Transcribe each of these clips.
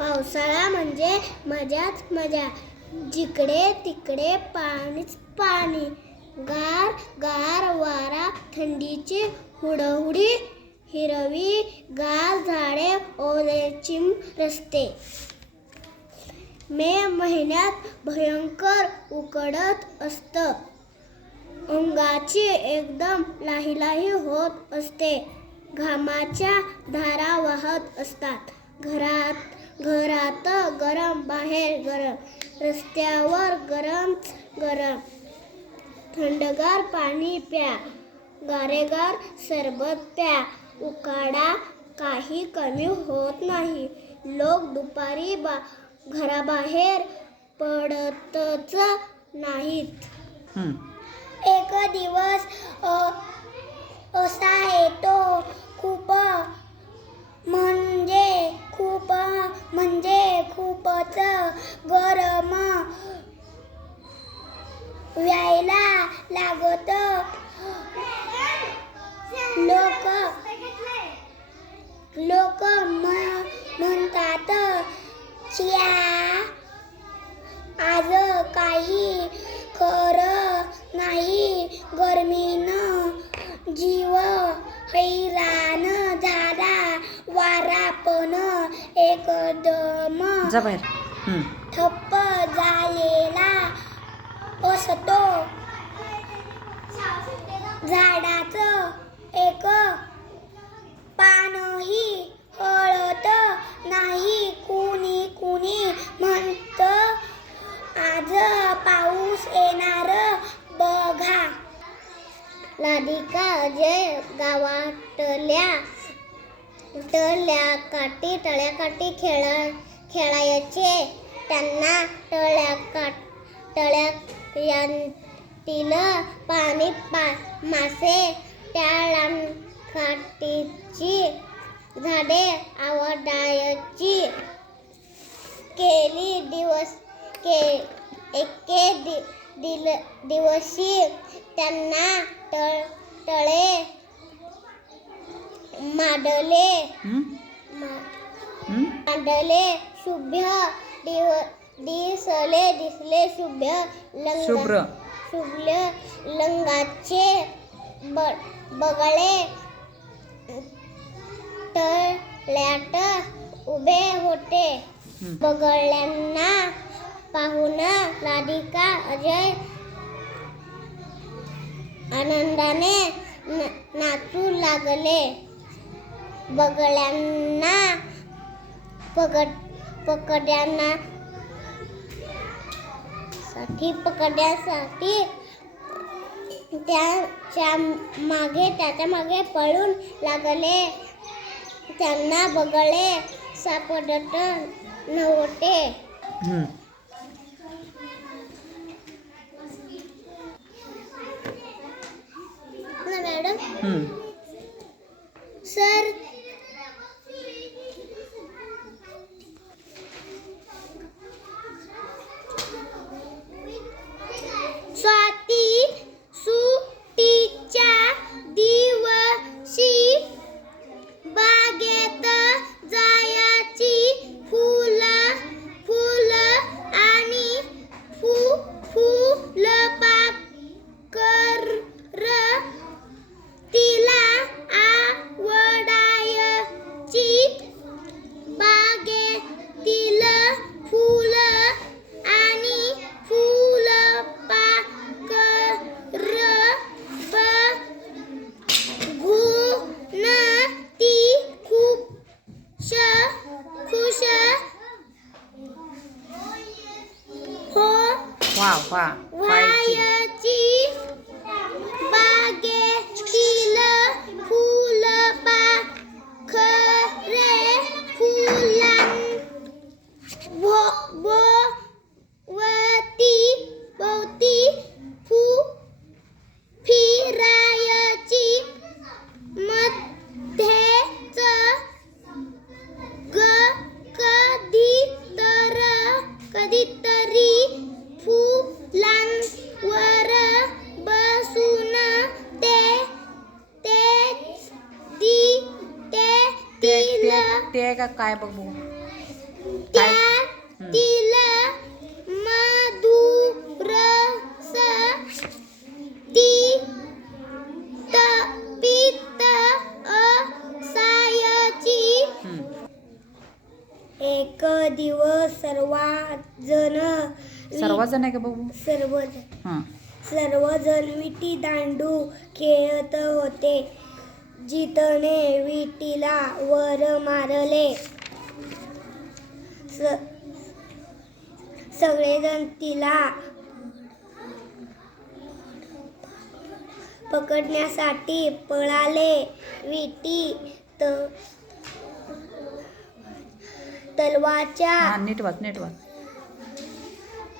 पावसाळा म्हणजे मजाच मजा. जिकडे तिकडे पाणीच पाणी. गार गार वारा थंडीची हुडहुडी हिरवी गार झाडे ओलेचिम रस्ते. मे महिन्यात भयंकर उकडत असतं. अंगाची एकदम लाही लाही होत असते. घामाच्या धारा वाहत असतात. घरात घरात गरम बाहेर गरम रस्त्यावर गरम गरम. थंडगार पाणी प्या गारेगार सरबत प्या. उकाडा काही कमी होत नाही. लोक दुपारी बा घराबाहेर पडतच नाहीत. एक दिवस असा येतो खूप म्हणजे खूप म्हणजे खूपच गरम व्हायला लागत. लोक लोक म्हणतात चिया आज काही खरं नाही. गरमीनं जीव है जा बाहेर. हं. ठप्प झालेला असतो झाडाचं एक पानही हळत नाही. कुणी कुणी म्हणत आज पाऊस येणार. बघा. राधिका अजय गावातल्या तळ्या काठी तळ्या काठी खेळ खेळायचे. त्यांना तळ्या काट पाणी पा मासे त्या काठीची झाडे आवडायची. केली दिवस के एके दि, दिल दिवशी त्यांना तळ तळे माडले. हं? मांडले शुभ दिव दिसले दिसले शुभ लंग शुभ्र शुभ्र लंगाचे ब बगळे तळ्यात उभे होते. बगळ्यांना पाहून राधिका अजय आनंदाने न- नाचू लागले बगळ्यांना पकड पकड्यांना साठी पकडण्यासाठी त्याच्यामागे त्याच्यामागे पळून लागले. त्यांना बगळे सापडत नव्हते. ते तिला आहे का काय बघ बघू. त्यातील मधुरस ती पित्त असायची. हम्म. एक दिवस सर्वजण सर्वजण आहे का बघू? सर्वजण. हां. सर्वजण विटी दांडू खेळत होते. जितने विटीला वर मारले. स- सगळेजण तिला पकडण्यासाठी पळाले. विटी त तलवाच्या हां नीट वाच नीट वाच.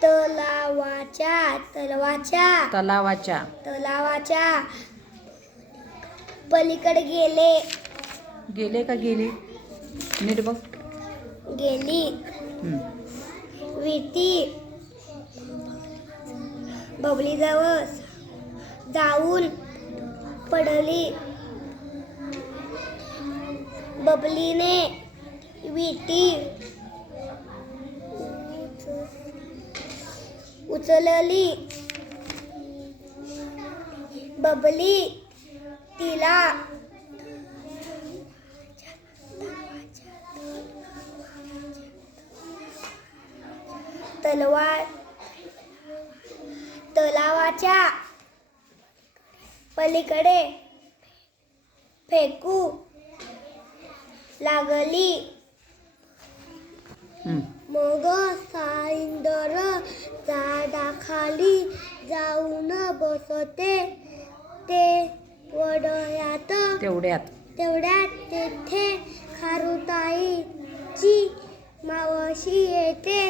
तलावाच्या तलवाच्या तलावाच्या. तलावाच्या पलीकडे गेले. गेले का गेली? नीट बघ. गेली. हम्म. विटी. बबली जवळ जाऊन पडली. बबलीने विटी उचलली. बबली तिला. तलवार. तलावाच्या पलीकडे फेकू लागली. मग साईंदर झाडाखाली जाऊन बसते. ते वडयात तेवढ्यात. तेवढ्यात तेथे खारुताईची मावशी येते.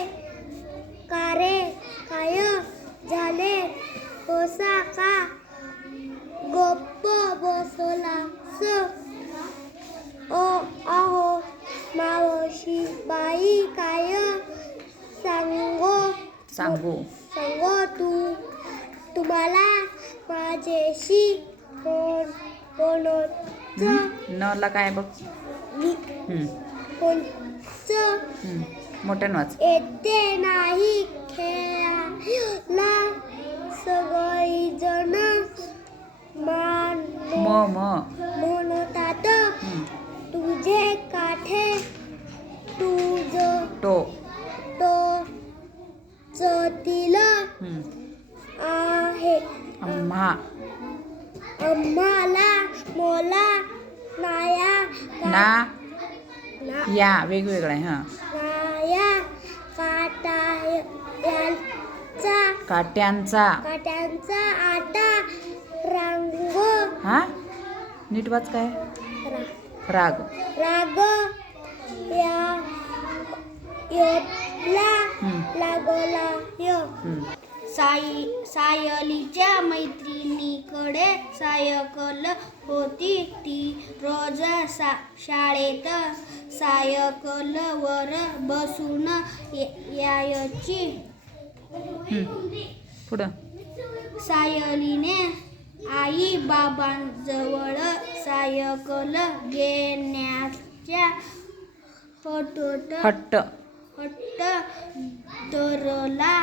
कारे काय झाले? होसा का गप्प बसलास? ओ आहो मावशी बाई काय सांगो? सांगू. सांगो तू तुम्हाला माझ्याशी. न ला काय बघ. मोठ्यानं वाच. येते नाही खेळायला. सगळी जण मान म म. म्हणतात. तुझे काठे तुझ टो तो चतील. आहे. आम्हा आम्हाला मोला नाया ना ना- या वेगवेगळं आहे हां. नाया काटायांचा काट्यांचा. काट्यांचा आटा रांग हा? नीट वाच काय? राग. राग. या योला. लागला य. साई सायलीच्या मैत्रिणीकडे सायकल होती ती. रोज सा शाळेत सायकलवर बसून यायची. सायलीने आई बाबांजवळ सायकल घेण्याच्या हटोट हट्ट. हट्ट धरला.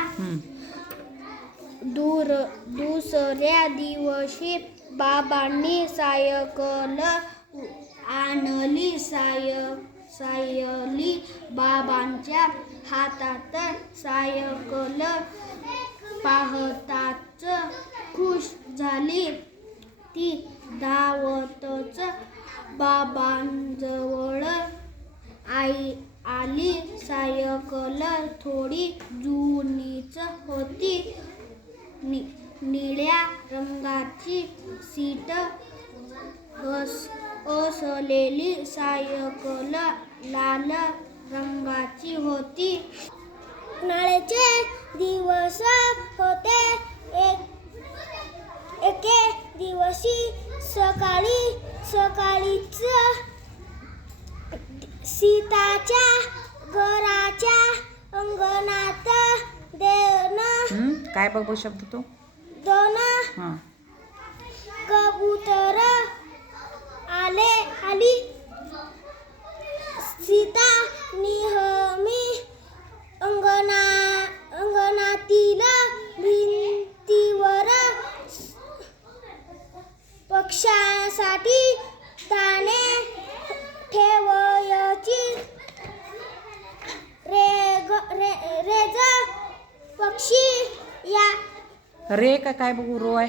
दूर दुसऱ्या दिवशी बाबांनी सायकल आणली. साय सायली बाबांच्या हातात सायकल पाहताच खुश झाली. ती धावतच बाबांजवळ आई आली. सायकल थोडी जुनीच होती. नि निळ्या रंगाची सीट बस असलेली सायकल लाल रंगाची होती. उन्हाळ्याचे दिवस होते. एक एके दिवशी सकाळी सकाळीच सीताच्या घराच्या अंगणात काय बघ बघ शब्द तो. दोन हां. कबूतर. रे का काय बघू रो आहे.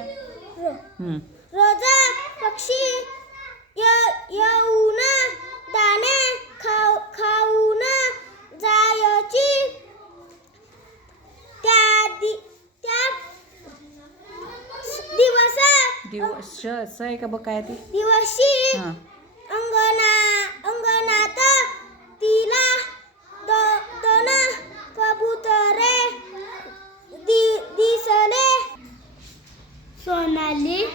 रो. हम्म. रोजा पक्षी य- येऊन दाणे खाऊ खाऊन जायची. त्या दि त्या दिवस दिवस श स आहे का बघ काय ती? दिवशी हां. अंगणा अंगणात तिला दो, दोन कबुतरे दि, दिसले सोनाली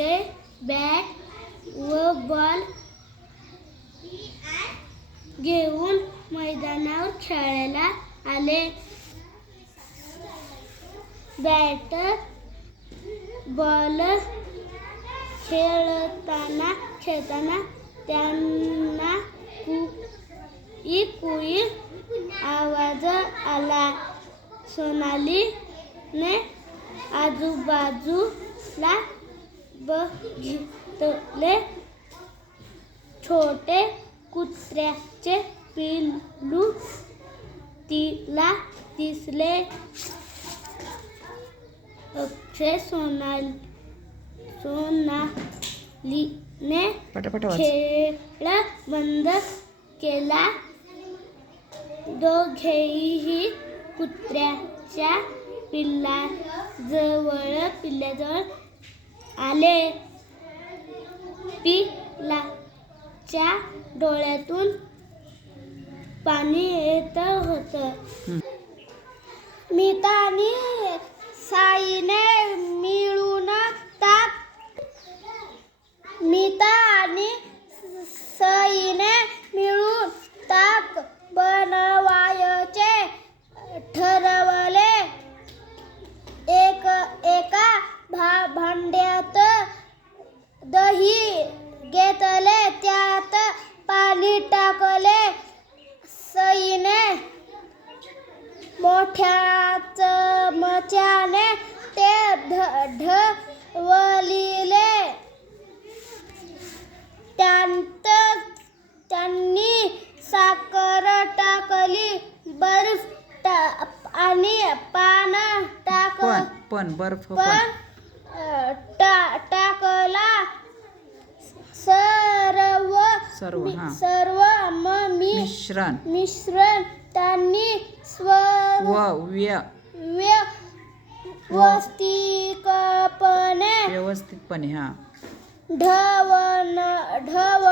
असे बॅट व बॉल घेऊन मैदानावर खेळायला आले. बॅट बॉल खेळताना खेळताना त्यांना कुई कुई आवाज आला. सोनालीने आजूबाजूला बघितले छोटे कुत्र्याचे पिल्लू तिला दिसले. अक्षय सोनाल सोनालीने खेळ बंद केला. दोघेही कुत्र्याच्या पिल्लाजवळ पिल्ल्याजवळ आले पिलाच्या डोळ्यातून पाणी येत होतं हम्म. मीता आणि साईने मिळून ताप मीता आणि सईने मिळून ताप बनवायचे ठरवले एक एका भा भांड्यात दही घेतले त्यात पाणी टाकले. सईने मोठ्या चमच्याने ते ढ ढवलिले त्यात त्यांनी साखर टाकली बर्फ टा आणि पान टाक पण बर्फ पण. टा टाकला. सर्व सर्व. सर्व मिश्रण. मिश्रण. त्यांनी स्वर व व्य. व्यवस्थितपणे व्यवस्थितपणे हा. ढवण ढव